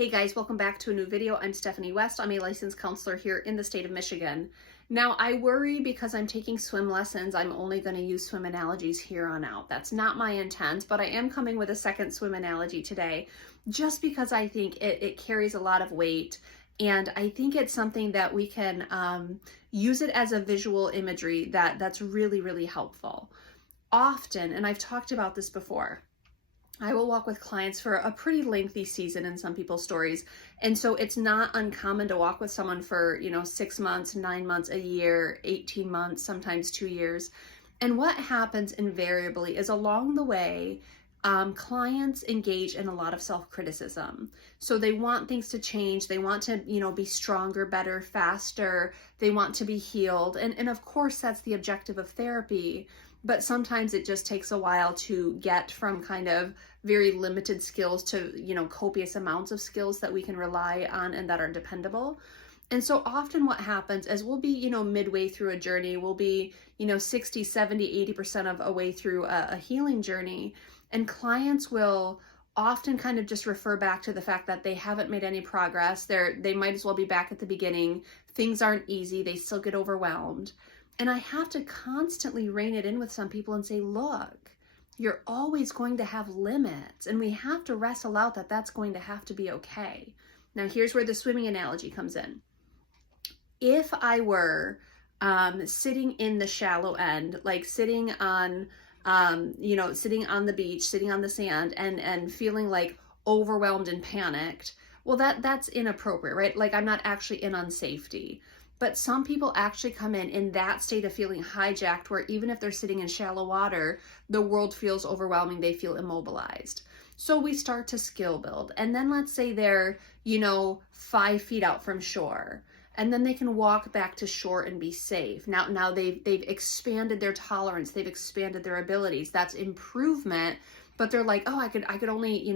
Hey guys, welcome back to a new video. I'm Stephanie West. I'm a licensed counselor here in the state of Michigan. Now, I worry because I'm taking swim lessons, I'm only going to use swim analogies here on out. That's not my intent, but I am coming with a second swim analogy today just because I think it carries a lot of weight, and I think it's something that we can use it as a visual imagery that's really, really helpful. Often, and I've talked about this before, I will walk with clients for a pretty lengthy season in some people's stories. And so it's not uncommon to walk with someone for, 6 months, 9 months, a year, 18 months, sometimes 2 years. And what happens invariably is along the way, clients engage in a lot of self-criticism. So they want things to change. They want to, be stronger, better, faster. They want to be healed. And of course, that's the objective of therapy. But sometimes it just takes a while to get from kind of very limited skills to, copious amounts of skills that we can rely on and that are dependable. And so often what happens is we'll be, midway through a journey, we'll be, 60, 70, 80% of a way through a healing journey. And clients will often kind of just refer back to the fact that they haven't made any progress. They might as well be back at the beginning. Things aren't easy. They still get overwhelmed. And I have to constantly rein it in with some people and say, look, you're always going to have limits, and we have to wrestle out that that's going to have to be okay. Now, here's where the swimming analogy comes in. If I were sitting in the shallow end, like sitting on, sitting on the beach, sitting on the sand and feeling like overwhelmed and panicked, well, that's inappropriate, right? Like I'm not actually in unsafety. But some people actually come in that state of feeling hijacked, where even if they're sitting in shallow water, the world feels overwhelming, they feel immobilized. So we start to skill build. And then let's say they're, 5 feet out from shore. And then they can walk back to shore and be safe. Now they've expanded their tolerance, they've expanded their abilities. That's improvement, but they're like, oh, I could only,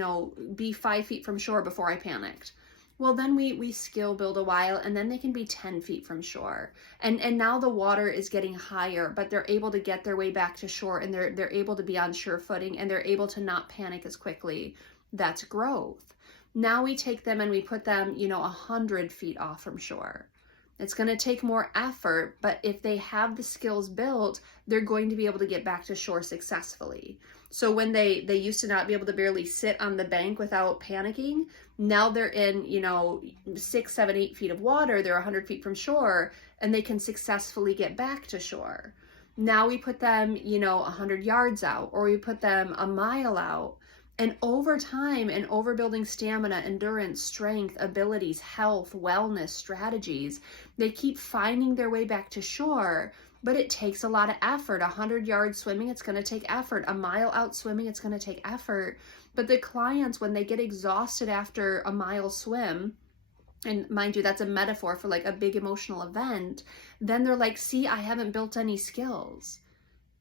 be 5 feet from shore before I panicked. Well, then we skill build a while, and then they can be 10 feet from shore. And now the water is getting higher, but they're able to get their way back to shore, and they're able to be on sure footing, and they're able to not panic as quickly. That's growth. Now we take them and we put them, 100 feet off from shore. It's going to take more effort, but if they have the skills built, they're going to be able to get back to shore successfully. So when they used to not be able to barely sit on the bank without panicking, now they're in, 6, 7, 8 feet of water, they're 100 feet from shore, and they can successfully get back to shore. Now we put them, 100 yards out, or we put them a mile out. And over time, and over building stamina, endurance, strength, abilities, health, wellness, strategies, they keep finding their way back to shore, but it takes a lot of effort. 100 yards swimming, it's going to take effort. A mile out swimming, it's going to take effort. But the clients, when they get exhausted after a mile swim, and mind you, that's a metaphor for like a big emotional event, then they're like, see, I haven't built any skills.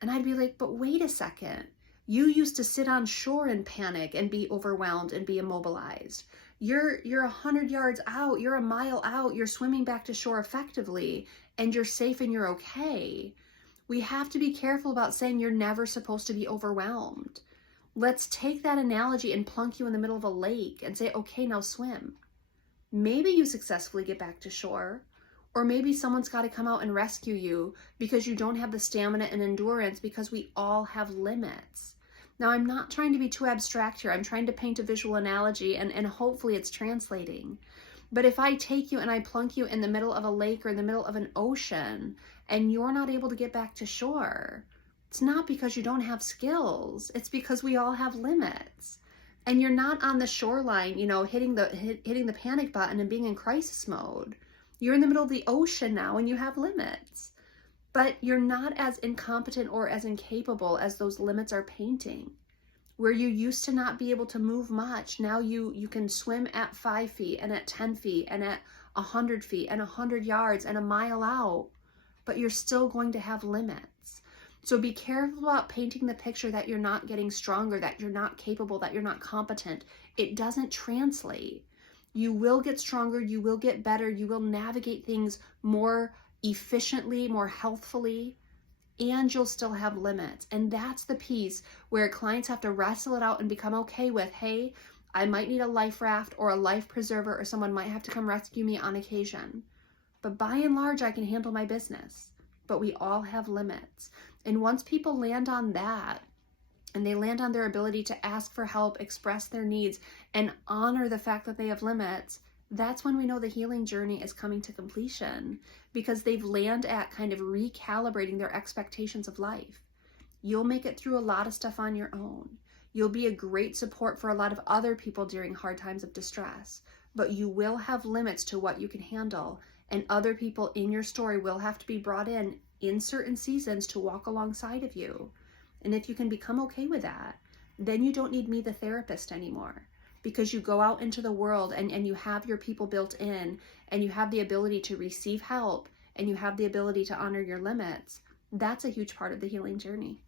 And I'd be like, but wait a second. You used to sit on shore and panic and be overwhelmed and be immobilized. You're 100 yards out, you're a mile out, you're swimming back to shore effectively, and you're safe and you're okay. We have to be careful about saying you're never supposed to be overwhelmed. Let's take that analogy and plunk you in the middle of a lake and say, okay, now swim. Maybe you successfully get back to shore, or maybe someone's got to come out and rescue you because you don't have the stamina and endurance, because we all have limits. Now, I'm not trying to be too abstract here. I'm trying to paint a visual analogy, and hopefully it's translating. But if I take you and I plunk you in the middle of a lake or in the middle of an ocean, and you're not able to get back to shore, it's not because you don't have skills. It's because we all have limits. And you're not on the shoreline, hitting the panic button and being in crisis mode. You're in the middle of the ocean now and you have limits. But you're not as incompetent or as incapable as those limits are painting. Where you used to not be able to move much, now you can swim at 5 feet and at 10 feet and at 100 feet and 100 yards and a mile out, but you're still going to have limits. So be careful about painting the picture that you're not getting stronger, that you're not capable, that you're not competent. It doesn't translate. You will get stronger, you will get better, you will navigate things more efficiently, more healthfully, and you'll still have limits. And that's the piece where clients have to wrestle it out and become okay with, hey, I might need a life raft or a life preserver, or someone might have to come rescue me on occasion. But by and large, I can handle my business. But we all have limits. And once people land on that, and they land on their ability to ask for help, express their needs, and honor the fact that they have limits, that's when we know the healing journey is coming to completion, because they've landed at kind of recalibrating their expectations of life. You'll make it through a lot of stuff on your own. You'll be a great support for a lot of other people during hard times of distress, but you will have limits to what you can handle, and other people in your story will have to be brought in certain seasons to walk alongside of you. And if you can become okay with that, then you don't need me, the therapist, anymore, because you go out into the world and you have your people built in, and you have the ability to receive help, and you have the ability to honor your limits. That's a huge part of the healing journey.